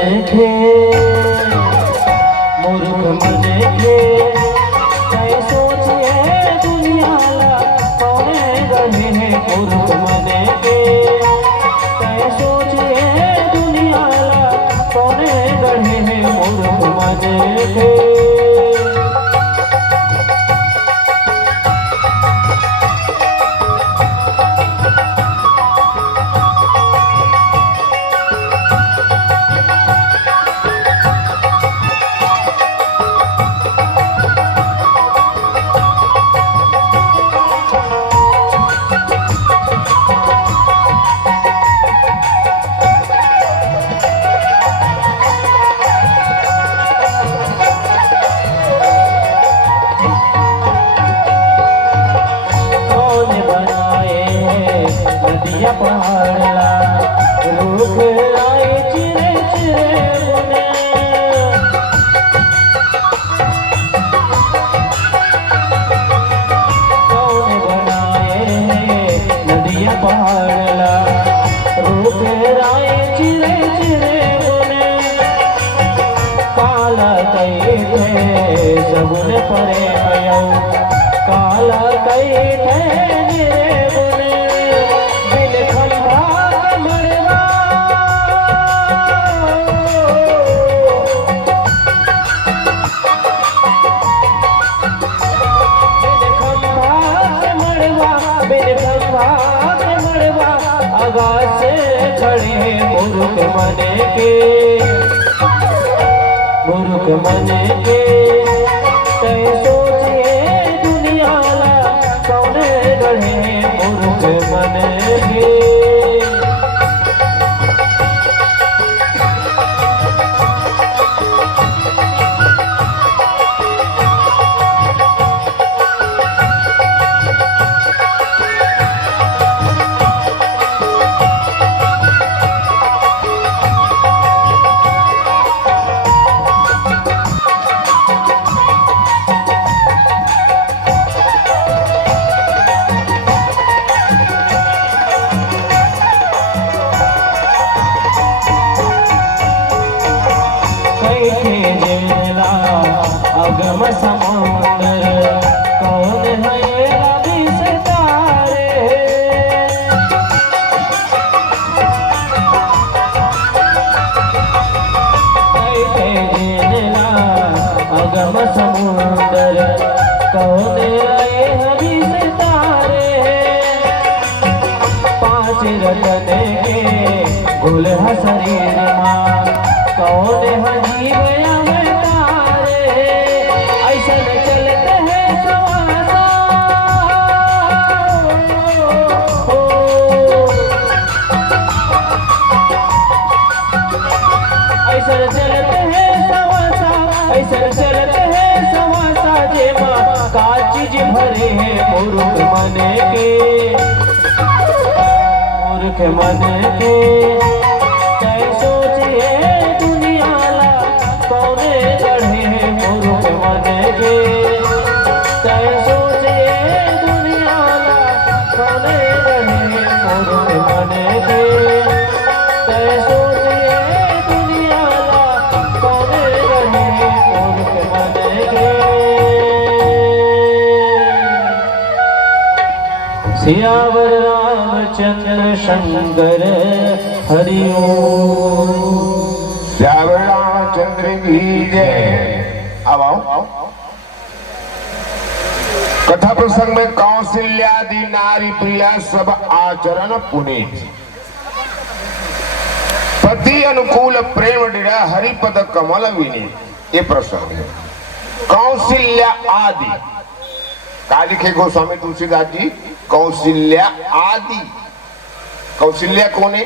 के मूर्ख मन के कई सोचिए दुनियाला कौने रहे हैं मूर्ख मन के कई सोचिए दुनियाला कौने रहे हैं मूर्ख मन के पहाड़ला रुख आए चिरे चिरे बुने कौन बनाए नदिया पहाड़ला रुख आए चिरे चिरे बुने काला कई थे सबने परे आयो काला कई थे आगाज से खड़े मूर्ख मन के मूर्ख मन के कई सोचिए दुनियाला कौने गढ़े मूर्ख मन के अगम समुंदर कौन है ये रवि सितारे अगम समुंदर कौन है ये रवि सितारे पांच रतन के गुल शरीर मां कौन है जीव चलते हैं सवासा ऐसा चलते हैं सवासा ऐसा चलते हैं सवासा जे माँ का चीज भरे हैं मूर्ख मन के मूर्ख मन के कई सोचिए दुनियाला कौने गढ़े हैं मूर्ख मन के कई सोचिए दुनियाला कौने गढ़े मूर्ख मन के कई सोचिए दुनियाला कौने गढ़े मूर्ख मन के सियावर रामचंद्र शंकर हरि ओम सियावर रामचंद्र की जय। अब आओ कथा प्रसंग में कौशल्यादि नारी प्रिया सब आचरण पुनीत पति अनुकूल प्रेम डिड़ा हरिपद कमल विनीत। ये प्रसंग है कौशल्या आदि का लिखे गोस्वामी तुलसीदास जी कौशल्या आदि। कौशल्या कौन है?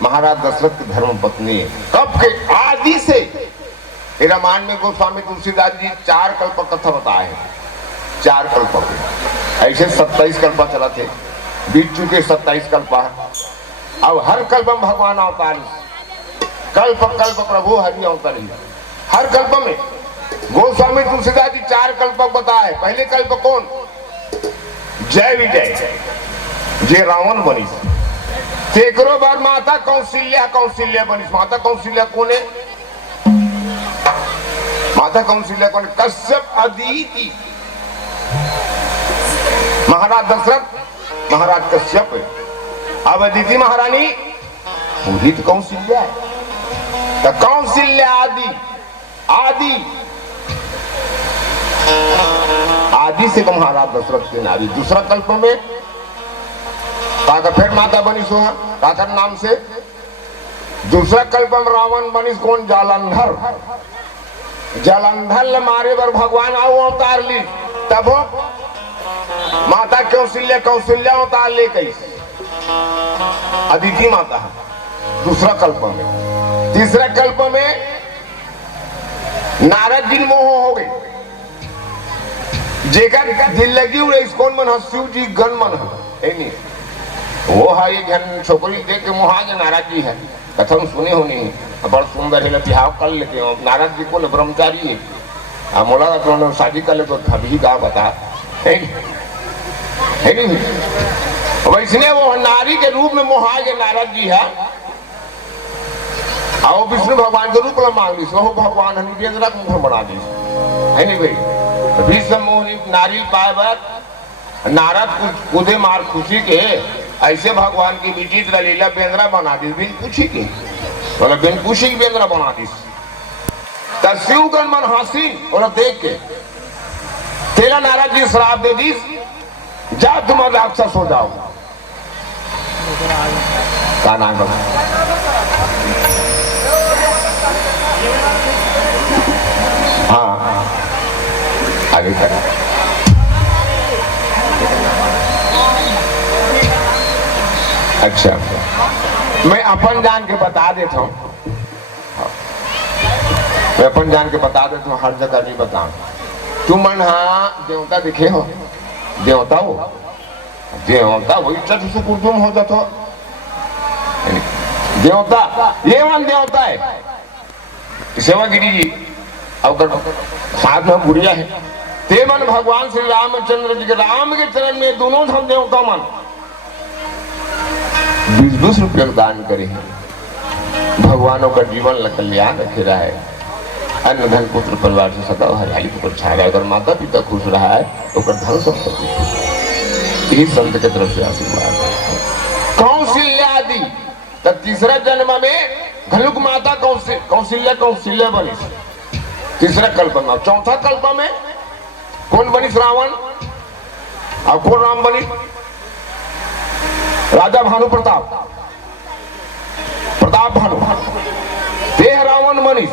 महाराज दशरथ की धर्म पत्नी है। कब के आदि से रामायण में गोस्वामी तुलसीदास जी 4 कल्प कथा बताए हैं। 4 कल्प ऐसे 27 कल्प चला थे, बीत चुके 27 कल्प। अब हर कल्प में भगवान अवतार, कल्प कल्प प्रभु हरि अवतारी। हर कल्प में गोस्वामी तुलसीदास जी 4 कल्प बताए। पहले कल्प कौन? जय विजय जे रावण बनी तेकरो बाद माता कौशल्या कौशल्या बनिस। माता कौशल्या कौन है? माता कौशल्या कौन? कश्यप अदिति। महाराज दशरथ महाराज कश्यप है। अब अदिति महारानी पूरी तो कौशल्या है। तो कौशल्या आदि आदि आदि से महाराज दशरथ के नारी। दूसरा कल्प में फिर माता बनी सोहा काकर नाम से। दूसरा कल्प में रावण बनिस कौन? जालंधर। जालंधर मारे बर भगवान आओ अवतार ली। तब माता कौशल्या कौशल्या अवतार ले गई अदिति माता। दूसरा कल्प में। तीसरा कल्प में नारद जी मोह हो गई। जेकर दिल लगी हुई कौन मन? शिव जी गण मन है। वो है घन छोकरी देख के मोहा के नारद जी है। कथम सुने हो नहीं बड़ सुंदर है, बिहाव कर लेते हो। नारद जी को ब्रह्मचारी है। मोला तो शादी कर ले तो अभी का बता है नहीं? वैसने वो नारी के रूप में मोहा के नारद जी है। और विष्णु भगवान के रूप में मांग ली। वो भगवान हनुमान का मुख बना दी है नहीं भाई। भीष्म मोहिनी नारी पाए बार नारद कूदे मार खुशी के ऐसे भगवान की विचित्र लीला बेंद्रा बना दी। बिन पूछी के बोला बिन पूछी की बेंद्रा बना दी। शिवगण मन हंसी बोला देख के। तेरा नारद जी श्राप दे दी, जा तुम राक्षस हो जाओ। का नाम बता? हाँ आगे कर। अच्छा मैं अपन जान के बता देता हूँ। मैं अपन जान के बता देता हूँ, हर जगह नहीं बताऊँ। तुम मन हाँ देवता दिखे हो? देवता हो देवता वही चतुर्थ कुटुंब हो जाता। देवता ये मन देवता है। सेवा गिरी जी और साथ में बुढ़िया है। ते मन भगवान श्री रामचंद्र जी के राम के चरण में दोनों हम देवता मन 20-20 रुपये दान करे। भगवानों का जीवन कल्याण रखे रहा है। अन्न धन पुत्र परिवार से सदा हरियाली पर छा रहा है। अगर माता पिता खुश रहा है तो धन संपत्ति यही संत के तरफ से आशीर्वाद है। कौशल्या आदि तब तीसरा जन्म में घलुक माता कौशल्या कौशल्या बनी। तीसरा कल्प में। चौथा कल्प में कौन बनी? रावण। और कौन राम बनी? राजा भानु प्रताप भानु। देह रावण बनी।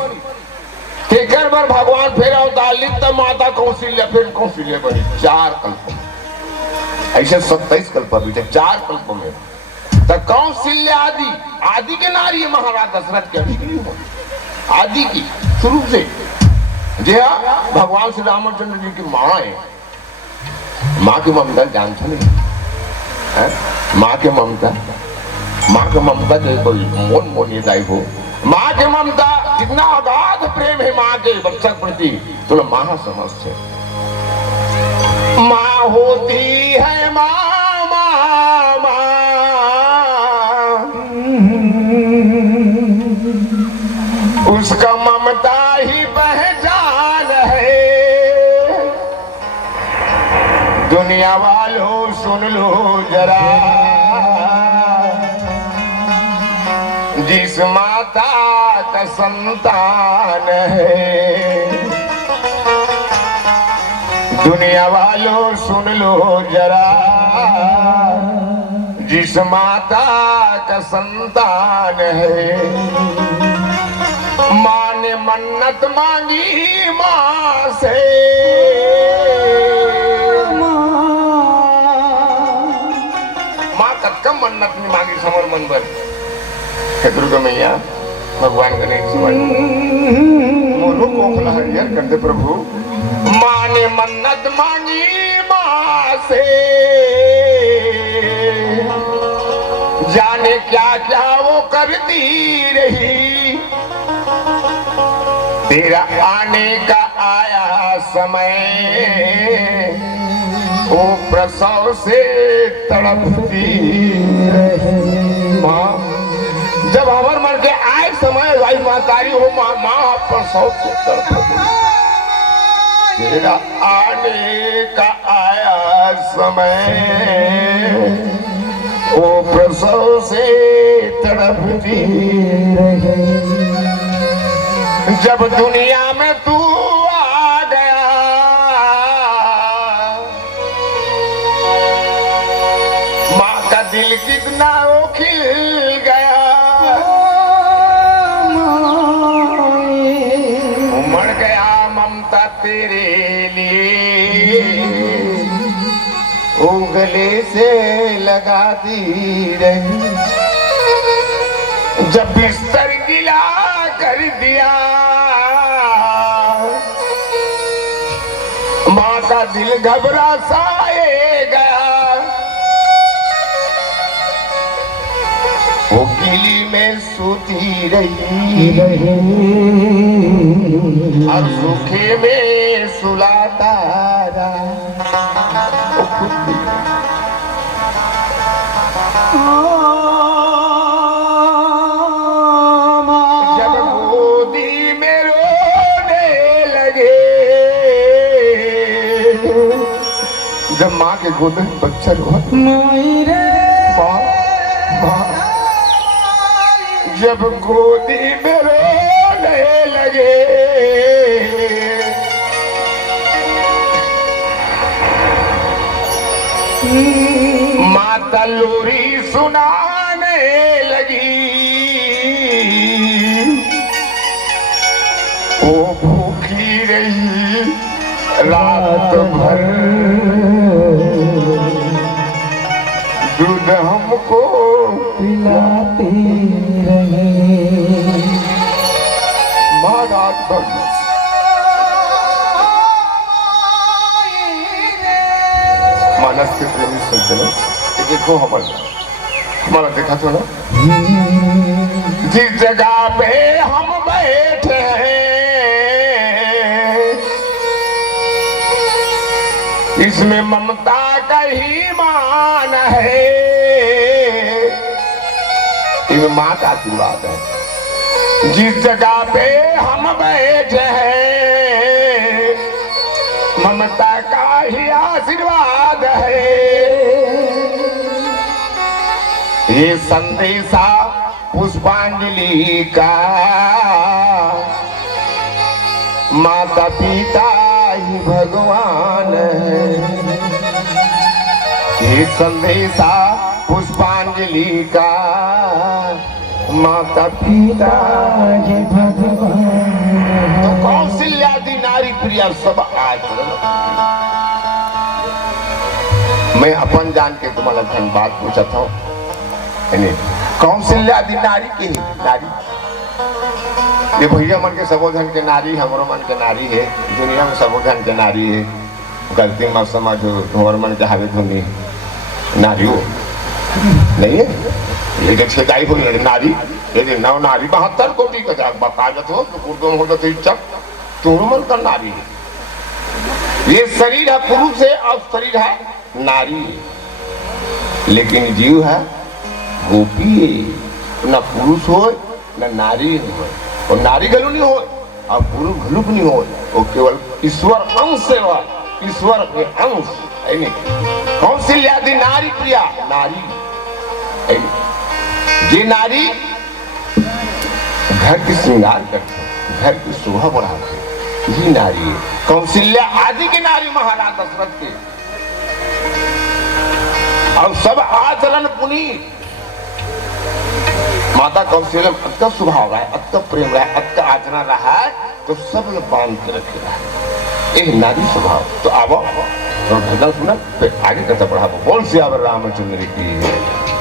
तेकर बार भगवान फिर अवतार ली तब माता कौशल्या फिर कौशल्या बनी। 4 कल्प ऐसे 27 कल्प बीते 4 कल्प में। तो कौशल्या आदि आदि के नारी है महाराज दशरथ के अभी की हो। आदि की शुरू से जी हाँ भगवान श्री रामचंद्र जी की माँ है। माँ की ममता जानते नहीं है? माँ के ममता के कोई मोन मोनी दाई हो। माँ के ममता जितना अगाध प्रेम है माँ के बच्चा प्रति तो माँ समझ है। माँ होती है माँ माँ माँ उसका ममता ही पहचान है। दुनिया वालों सुन लो जरा जिस माता का संतान है। दुनिया वालों सुन लो जरा जिस माता का संतान है। माँ ने मन्नत मांगी माँ से। माँ कम मन्नत नहीं मांगी समर मन पर। दुर्गा मैया भगवान गणेश मोरू कोखला हरियर करते प्रभु। माँ ने मन्नत मांगी माँ से। जाने क्या क्या वो करती रही। तेरा आने का आया समय वो प्रसव से तड़पती रही। माँ जब हमार मन के आए समय भाई महतारी हो माँ माँ पर सौ तेरा आने का आया समय वो प्रसव से तड़पती रहे जब दुनिया में तू आ गया माँ का दिल कितना वो खिल गया उमड़ गया ममता तेरे लिए उंगली से लगा दी रही जब बिस्तर गिला कर दिया माँ का दिल घबरा साए गया वो किली में सूती रही और सूखे में सुलाता जब गोदी में रोने लगे जब माँ के गोद में बच्चा रोआ जब गोदी में रोने लगे माता लोरी सुनाने लगी वो भूखी रही रात भर दूध हमको पिलाती रही माँ रात भर मानस के प्रेमी सुनते ना देखो हमारा देखा तो ना जिस जगह पे हम बैठे हैं इसमें ममता का ही मान है इसमें माँ का आशीर्वाद है जिस जगह पे हम बैठे हैं ममता का ही आशीर्वाद है ये संदेशा पुष्पांजलि का माता पिता ही भगवान है ये संदेशा पुष्पांजलि का माता पिता ही भगवान तो कौशल्यादि नारी प्रिया सब आचरण मैं अपन जान के तुम्हारा धन्यवाद पूछा था कौशल्यादि नारी की नारी ये भैया मन के सबोधन के नारी हमारो मन के नारी है दुनिया में सबोधन के नारी है गलती मत समझ तुम्हारे मन के हावे धुनी नारी हो नहीं है लेकिन छेदाई हो नारी यदि नव नारी 72 कोटि का जाग बाकाजत हो तो कुर्दों हो तो इच्छा तुम मन का नारी है ये शरीर है पुरुष है और शरीर है नारी है लेकिन जीव है गोपी है न पुरुष हो न नारी हो और नारी गलू नहीं हो और पुरुष घलुक नहीं हो वो केवल ईश्वर अंश से ईश्वर के अंश है नहीं कौशल्यादि नारी प्रिया नारी ये नारी घर की श्रृंगार करते घर की शोभा बढ़ाते ये नारी है कौशल्या आदि की नारी महाराज दशरथ के और सब आचरण पुनीत माता कौशल्या अत्य स्वभाव है अत्य प्रेम है अत्य आचरण रहा है तो सब लोग बांध के रखे रहा एक नारी स्वभाव तो आवो तो भजन सुना फिर आगे कथा पढ़ाबो बोल सियावर रामचंद्र की